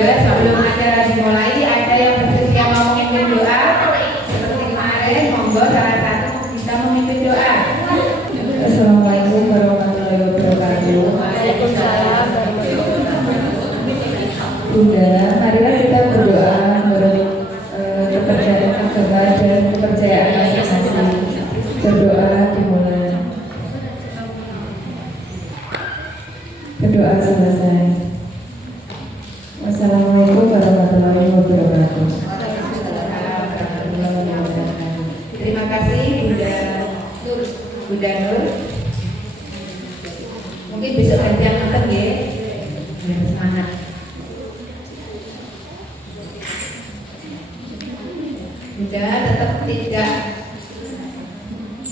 Bunda, sebelum acara dimulai, ada yang bersedia mau memimpin doa? Seperti kemarin, monggo salah satu bisa memimpin doa. Assalamualaikum warahmatullahi wabarakatuh. Waalaikumsalam. Bunda, marilah kita berdoa menurut kepercayaan agama dan kepercayaan masing-masing. Berdoa dimulai. Berdoa selesai. Wassalamualaikum warahmatullahi wabarakatuh. Terima kasih Bunda Nur. Mungkin besok gantian nonton ya. Semangat. Bunda tetap tidak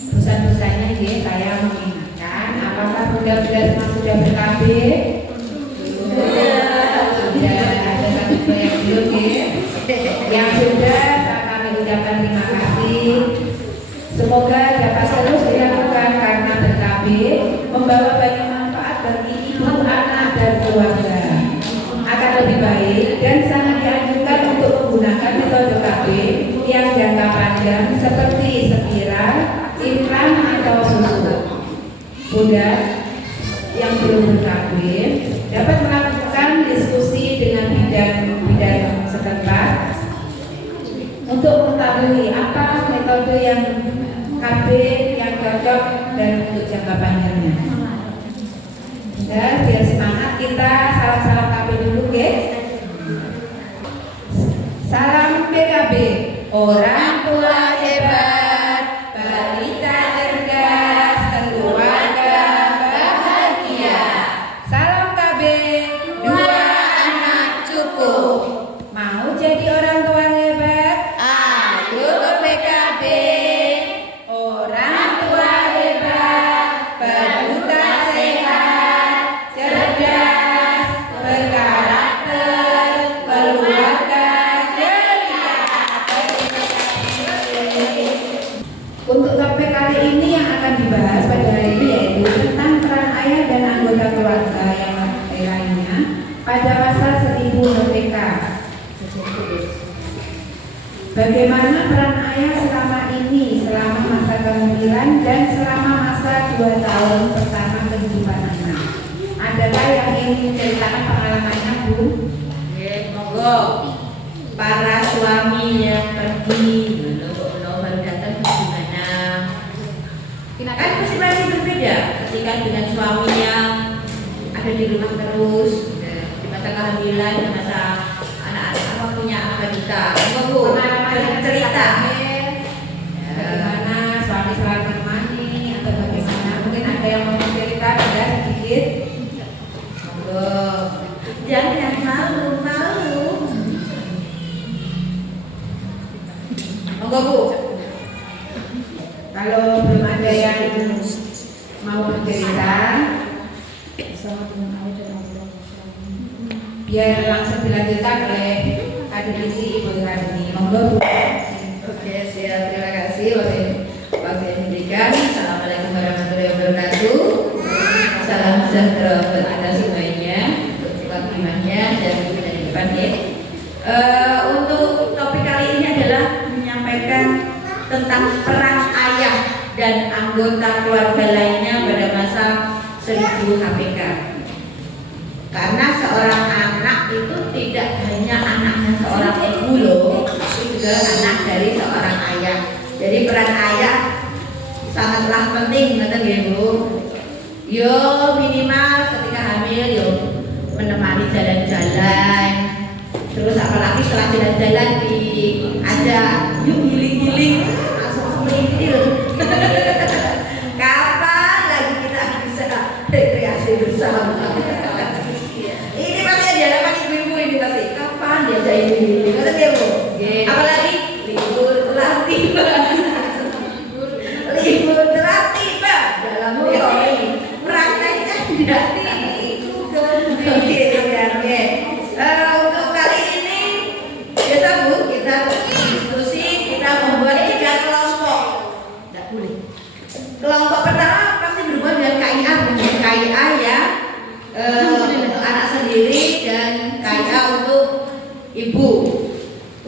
bosan-bosannya ya, saya mengingatkan apakah Bunda-Bunda semua sudah ber-KB? Sudah, ada satu yang belum ya. Yang sudah kami ucapkan terima kasih. Semoga dapat terus dilakukan karena ber-KB membawa banyak manfaat bagi ibu, anak, dan keluarga. Akan lebih baik dan sangat dianjurkan untuk menggunakan metode KB yang jangka panjang seperti spiral, implan atau susu. Bunda yang belum ber-KB dapat melakukan diskusi dengan bidan setempat untuk mengetahui apa metode yang KB yang cocok dan untuk jangka panjangnya. Dan biar semangat kita salam-salam KB dulu, guys. Salam PKB, orang tua hebat, balita cerdas, keluarga bahagia. Salam KB, 2 anak cukup. Mau jadi orang tua hebat? Ayo ke PKB. Orang tua hebat, balita sehat, cerdas, berkarakter, keluarga ceria. Untuk topik kali ini yang akan dibahas pada hari ini yaitu tentang peran ayah dan anggota keluarga yang lainnya pada masa 1000 merdeka. Bagaimana peran ayah selama ini, selama masa kehamilan dan selama masa 2 tahun pertama kehidupan anak? Adakah yang ingin menceritakan pengalamannya, Bu? Monggo. Para suami yang pergi belum baru datang gimana? Kan masih berbeda ketika dengan suami yang ada di rumah terus di masa kehamilan, di masa anak-anak punya balita. Monggo, Pengalaman cerita. Bagaimana suami selalu menemani atau bagaimana? Mungkin ada yang mau cerita ada sedikit. Monggo. Jangan malu-malu. Monggo, Bu. Kalau belum ada yang mau bercerita, biar langsung dilanjutkan oleh Adik Ibu Karni. Monggo, Bu. Oke, siap. Terima kasih waktu yang diberikan. Assalamualaikum warahmatullahi wabarakatuh. Salam sejahtera buat kita semuanya, untuk wakilnya dan di depan ya. Untuk topik kali ini adalah menyampaikan tentang peran ayah dan anggota keluarga lainnya pada masa 1000 HPK. Karena seorang anak itu tidak hanya anaknya seorang ibu loh, itu juga anak dari seorang ayah. Jadi peran ayah sangatlah penting, betul ya Bu. Yo minimal ketika hamil yo menemani jalan-jalan. Terus apalagi setelah jalan-jalan diajak yuk healing-healing, langsung seperti ini loh. Kapan lagi kita bisa rekreasi bersama? Ini pasti ada harapan ibu-ibu ini pasti. Kapan diajak healing-healing? Betul ya Bu? Apalagi libur telah tiba. Libur telah tiba dalam ini prakteknya tidak oke. Untuk kali ini biasa Bu, kita diskusi, kita membuat 3 kelompok. Tidak boleh. Kelompok pertama pasti berhubungan dengan KIA, KIA ya, untuk anak sendiri dan KIA untuk ibu.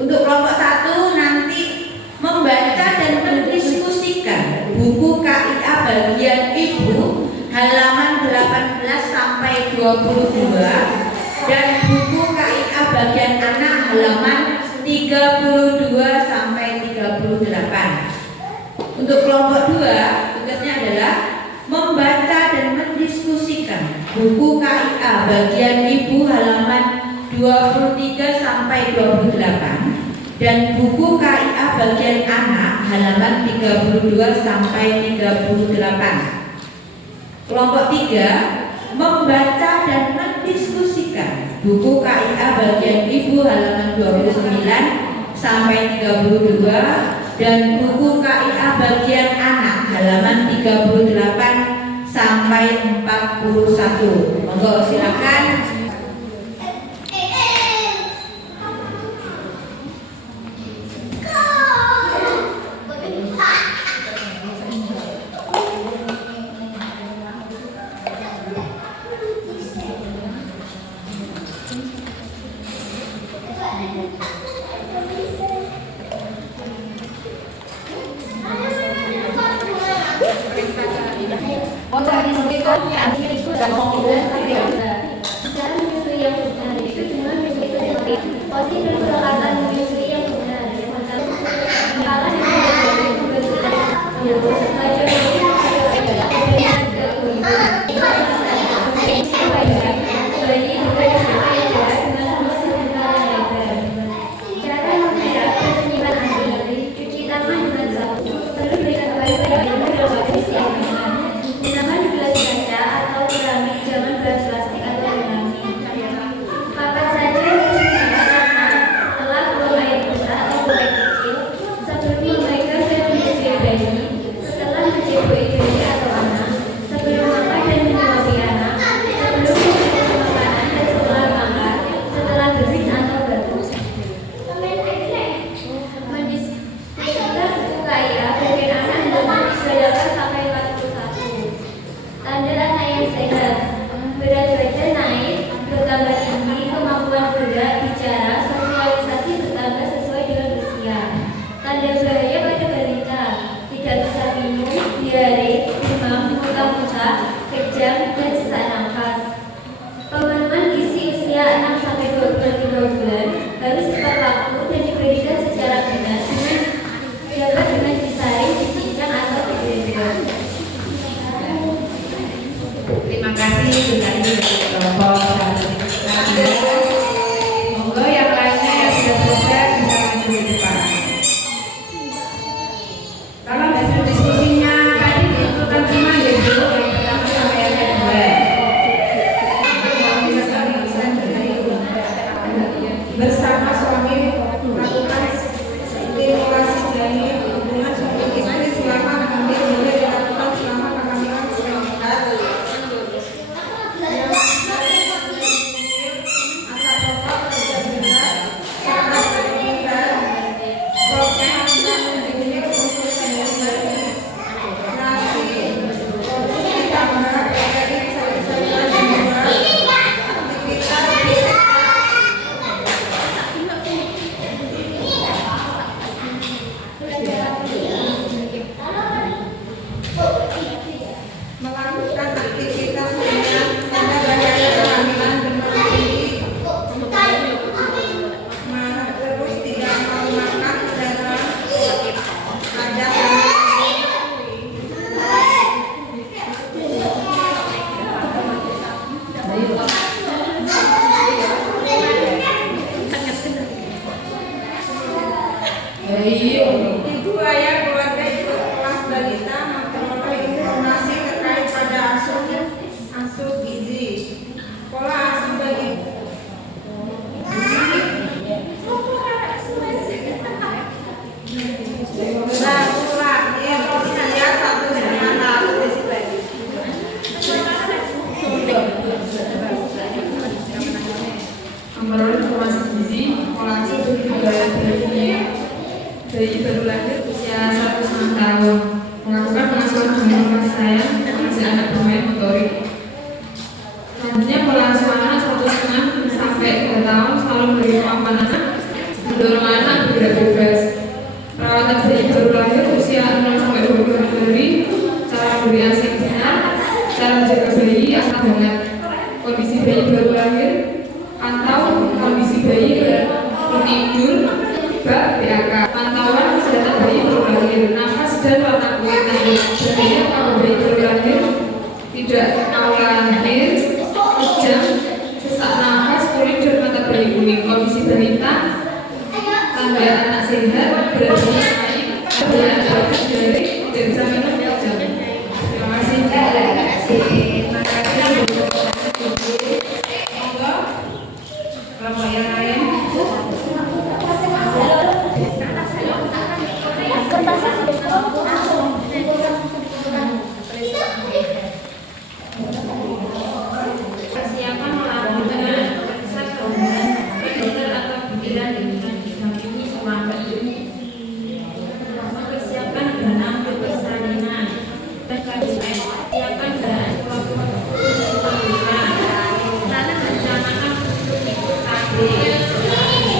Untuk kelompok 1 nanti membaca dan mendiskusikan buku KIA bagian ibu halaman 18 sampai 22 dan buku KIA bagian anak halaman 32 sampai 38. Untuk kelompok 2 tugasnya adalah membaca dan mendiskusikan buku KIA bagian ibu halaman 23 sampai 28 dan buku KIA bagian anak halaman 32 sampai 38. Kelompok 3 membaca dan mendiskusikan buku KIA bagian ibu halaman 29 sampai 32 dan buku KIA bagian anak halaman 38 sampai 41. Monggo silakan. Terima kasih sudah dari kelompok. Monggo yang lainnya yang sudah selesai bisa maju ke depan. Kalau hasil diskusinya tadi diikutan semua ya Bu, yang pertama sampai yang kedua. Bersama suami melakukan stimulasi dari hubungan suami istri selama hamil boleh dilakukan selama kehamilan sehat. Melakukan aktivitas pada bahaya kehamilan demam tinggi, marah terus tidak mau makan dalam ada ibu ayah keluarga ikut kelas balita memperoleh informasi terkait pada asuh gizi, pola asuh bagi memperoleh informasi gizi, pola asuh bagi bayi baru lahir usia 1,5 tahun, melakukan pengasuhan dengan kasih sayang, mengajak anak bermain motorik. Selanjutnya pola asuh anak 1,5 sampai 2 tahun selalu memberi papan anak mendorong anak bergerak bebas. Perawatan bayi baru lahir usia 0 sampai 22 hari, cara beri ASI yang benar, cara menjaga bayi akan hangat. Kondisi bayi baru lahir atau kondisi bayi tidur, bak BAK. Pantauan kesehatan bayi baru lahir, nafas dan warna kulit lahir. Sebenarnya kalau bayi baru lahir tidak awal lahir, kejang, sesak nafas, kulit dan mata bayi kuning. Kondisi balita, tanda anak sehat, berat badan naik, berat badan dari dan bisa minum jam. Terima kasih. Terima kasih. Monggo. Kelompok yang lain. Persiapan melakukan pemeriksaan kehamilan dokter atau pikiran dengan didampingi suami. Mempersiapkan dana untuk persalinan dan KBS. Siapkan dana suatu pembukaan. Lalu rencanakan untuk ikut KB.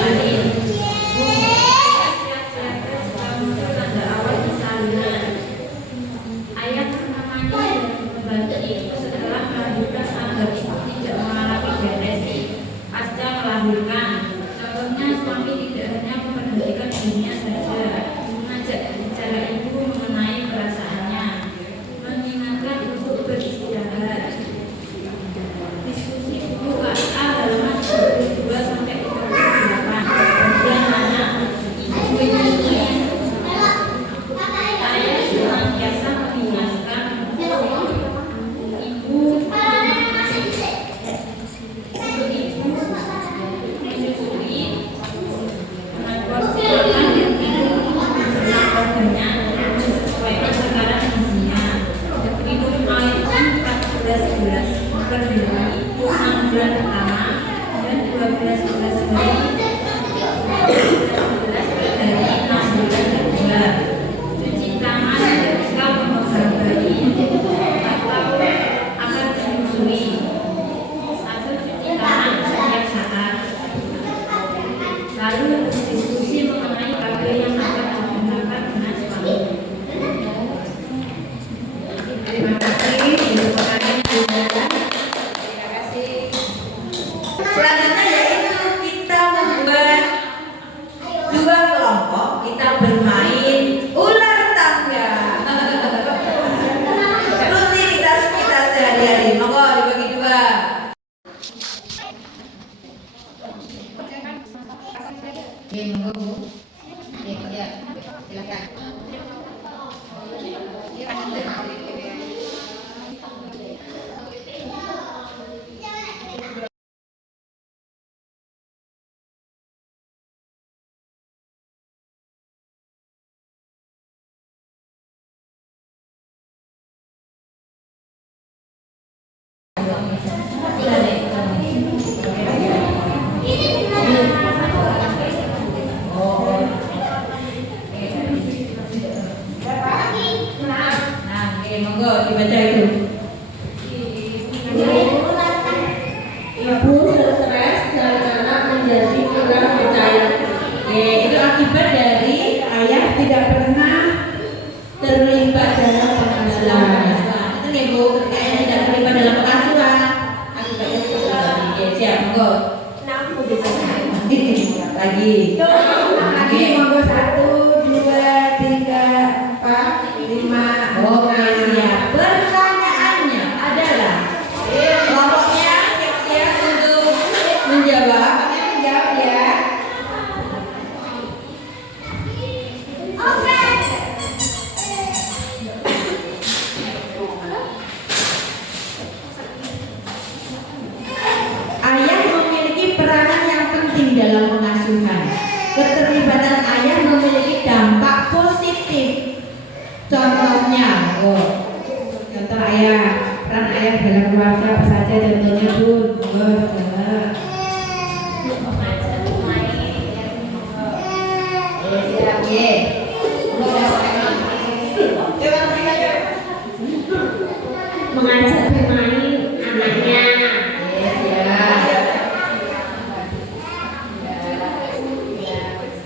Salin. Siap-siapkan setelah muncul tanda awal persalinan. Ayah menemani dan membantu ibu setelah melahirkan agar ibu tidak mengalami depresi pasca melahirkan. Contohnya suami tidak hanya memperhatikan dirinya saja, mengajak bicara ibu mengenai perasaannya, mengingatkan untuk beristirahat. Diskusi buku KA halaman 22 sampai 28. Bagian anak, ibu menyusui. Ayah senantiasa mengingatkan ibu menyusui, memporsikan dan organnya sesuai takaran gizinya. Minum air 14 gelas per hari 6 bulan pertama dan 12 gelas per hari 6 bulan kedua. Cuci tangan ketika memegang bayi atau akan menyusui. 1. Cuci tangan setiap saat. Lalu berdiskusi mengenai KB yang akan digunakan dengan suami. Terima kasih. Pertanyaan juga. Terima kasih. Selanjutnya yaitu kita membuat dua kelompok, kita bermain ular tangga. Rutinitas kita sehari-hari. Monggo dibagi dua. Oke, monggo Bu. Oke, ya. Silakan. Nah, oke, monggo dibaca itu. Ibu stres dan anak menjadi kurang percaya. Itu akibat dari ayah tidak pernah terlibat dalam pengasuhan. Itu nih Bu, ketika ayah tidak terlibat dalam pengasuhan, akibatnya seperti tadi. Oke, siap, monggo. Lagi. Lagi monggo 1, 2, 3, 4, 5. Oke, siap. Pertanyaannya adalah kelompoknya siap-siap untuk menjawab. Jawab ya. Ayah memiliki peranan yang penting dalam pengasuhan. Keterlibatan ayah memiliki dampak positif. Contohnya, Contoh ayah, peran ayah dalam keluarga apa saja contohnya Bu? siap, ye. Mengajak bermain anaknya. Siap.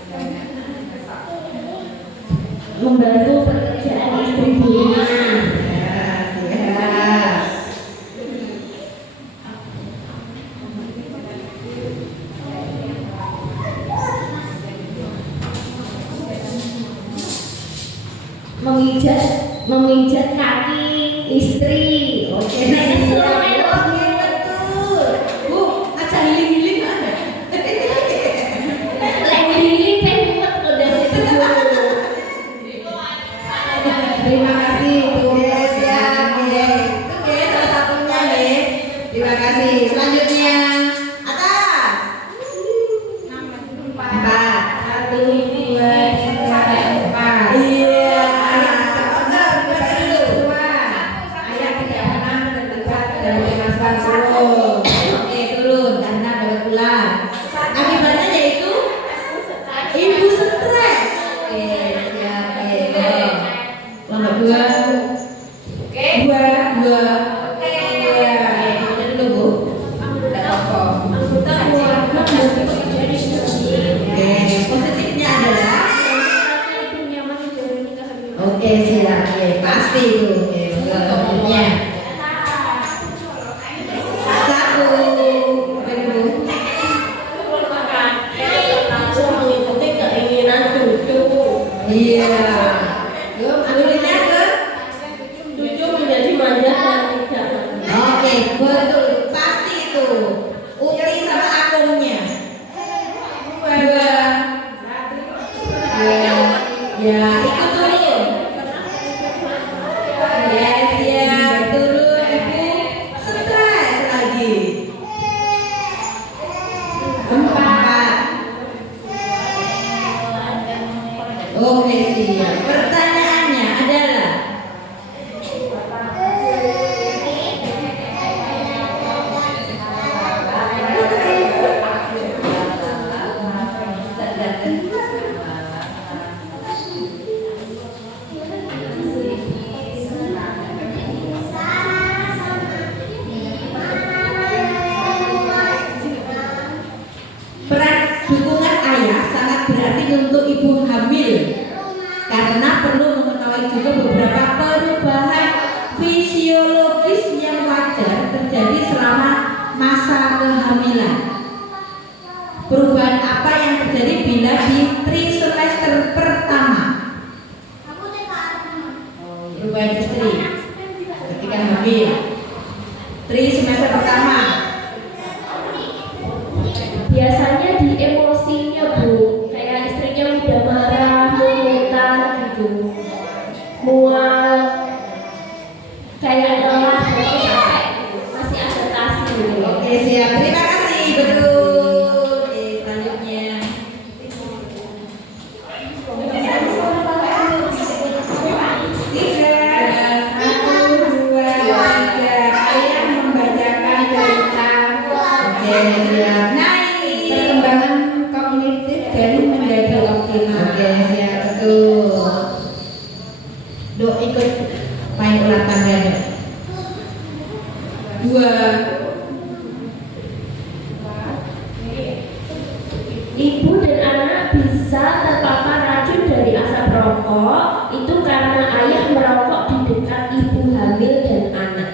memijat kaki istri. Oke, Betul. Bu, aja hiling-hiling ada. lagi kan mumet lo dari situ. Terima kasih Bu. Yes, ya, oke. Itu ya salah satunya nih. Terima kasih. Selanjutnya atas. 4. Satu, dua, tiga, empat. Iya. Ayah tidak pernah terdekat dari Mas Fansul. Oke, turun karena dapat ular. Akibatnya yaitu ibu stres. Oke, siap. Oke. Nomor 2. Dua. 2. Iya. Oke, kita dulu, Bu. Tidak apa-apa. Oke, positifnya adalah oke, siap. Oke, pasti itu. Oke, positifnya. 1. Apa dulu? Langsung mengikuti keinginan cucu. Iya. Yuk, alurnya ke. Cucu menjadi manja dan tidak manja. Oke, betul. Pasti itu. Uti sama akumnya. 2. Ya, ikut turun. Yes, ya, turun. Ibu stres lagi. 4. Oke, siap. Pertanyaannya adalah peran dukungan ayah sangat berarti untuk ibu hamil karena perlu mengetahui juga beberapa perubahan fisiologis yang wajar terjadi selama masa kehamilan. Perubahan apa yang terjadi bila di trimester pertama? Perubahan istri ketika hamil. Trimester pertama. Biasanya di emosinya Bu, kayak istrinya udah marah, mual gitu, mual, kayak lelah, capek, masih adaptasi gitu. Oke, siap. Terima kasih. Betul. Oke, selanjutnya. Tiga. Satu, dua, tiga. Ayah membacakan cerita. Oke, siap. Nah, ini Perkembangan kognitif dan menjadi optimal. oke, siap. Betul. Dok, ikut main ular tangga. 2. Ibu dan anak bisa terpapar racun dari asap rokok itu karena ayah merokok di dekat ibu hamil dan anak.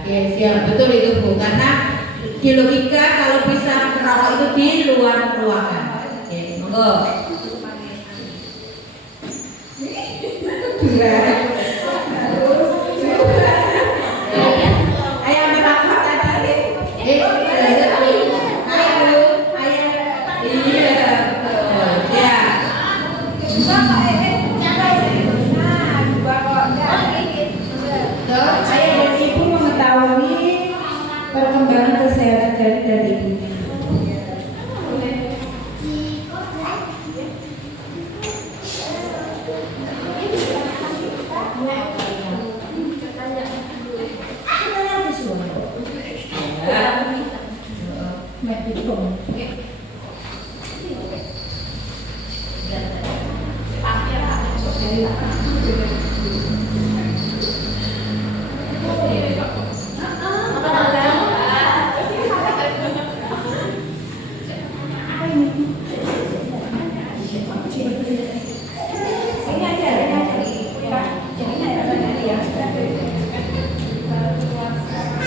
Oke, siap. Betul itu, Bu. Karena di logika kalau bisa merokok itu di luar ruangan. Oke, monggo. Ayah merokok tadi. Belajar. Hai, Bu. Ayah. Iya, betul. Ya. Dok, Ayah dan ibu mengetahui perkembangan kesehatan dari ibunya.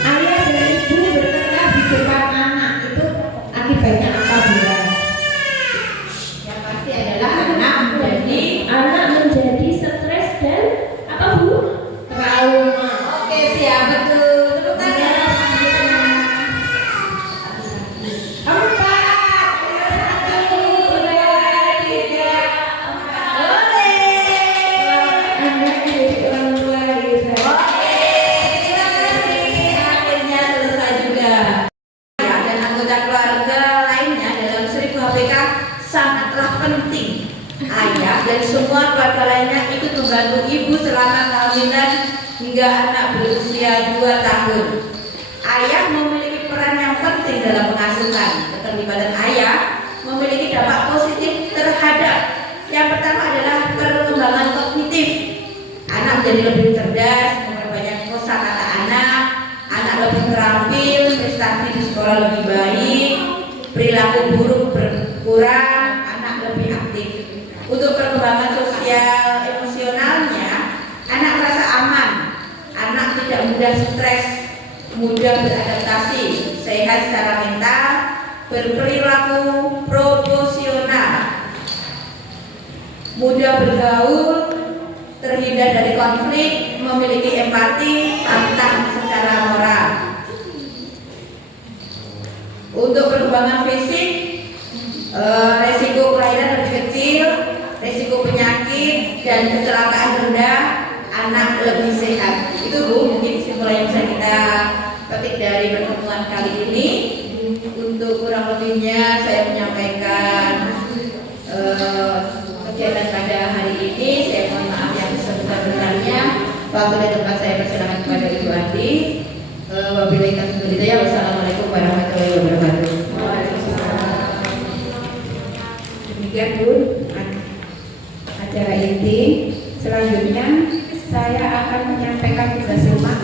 Ayah dan ibu bertengkar di depan anak itu akibatnya apa, menjadi lebih cerdas, memperbanyak kosakata anak lebih terampil, prestasi di sekolah lebih baik, perilaku buruk berkurang, anak lebih aktif. Untuk perkembangan sosial emosionalnya, anak merasa aman, anak tidak mudah stres, mudah beradaptasi, sehat secara mental, berperilaku proporsional, mudah bergaul, terhindar dari konflik, memiliki empati, pantang secara moral. Untuk perkembangan fisik, resiko kelahiran lebih kecil, resiko penyakit dan kecelakaan rendah, anak lebih sehat. Itu Bu, mungkin kesimpulan yang bisa kita petik dari pertemuan kali ini. Untuk kurang lebihnya saya menyampaikan kegiatan pada hari ini. Saya mohon maaf yang sebesar-besarnya. Waktu dan tempat saya persilakan kepada Ibu Andi. Wabillahi taufiq wal hidayah. Wassalamualaikum warahmatullahi wabarakatuh. Demikian Bu acara inti. Selanjutnya saya akan menyampaikan tugas rumah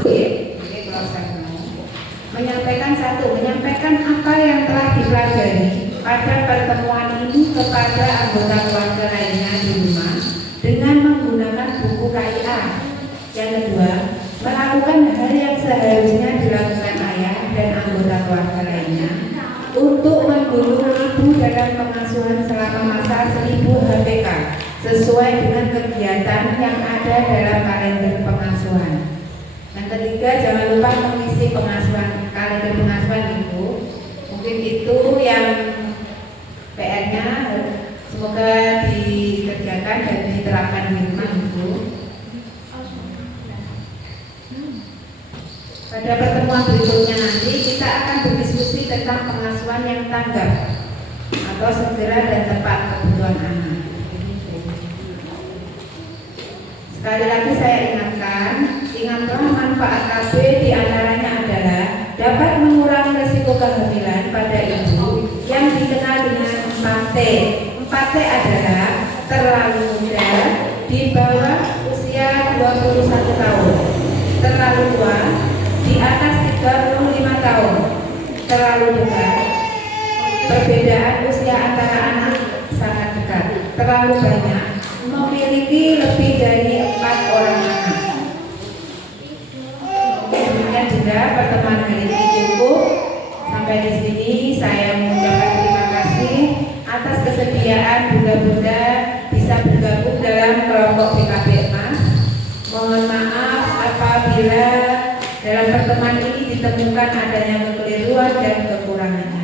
menyampaikan apa yang telah dipelajari pada pertemuan ini kepada anggota keluarga lainnya di rumah dengan menggunakan buku KIA. Yang kedua, melakukan hal yang seharusnya dilakukan ayah dan anggota keluarga lainnya untuk mendukung ibu dalam pengasuhan selama masa 1000 HPK sesuai dengan kegiatan yang ada dalam kalender pengasuhan. Yang ketiga, jangan lupa mengisi kalender pengasuhan ibu. Mungkin itu yang PR-nya, semoga dikerjakan dan diterapkan di rumah ibu. Pada pertemuan berikutnya nanti kita akan berdiskusi tentang pengasuhan yang tanggap atau segera dan tepat kebutuhan anak. Sekali lagi saya ingatkan, ingatlah manfaat KB diantaranya adalah dapat mengurangi risiko kehamilan pada ibu yang dikenal dengan 4T. 4T adalah terlalu muda, di bawah usia 21 tahun, terlalu tua, di atas 35 tahun, terlalu dekat, perbedaan usia antara anak sangat dekat, terlalu banyak, memiliki lebih dari 4 orang anak. Demikian juga pertemuan hari ini cukup. Sampai di sini saya mengucapkan terima kasih atas kesediaan bunda-bunda bisa bergabung dalam kelompok PKB Emas. Mohon maaf apabila dalam pertemuan ini ditemukan adanya kekeliruan dan kekurangan.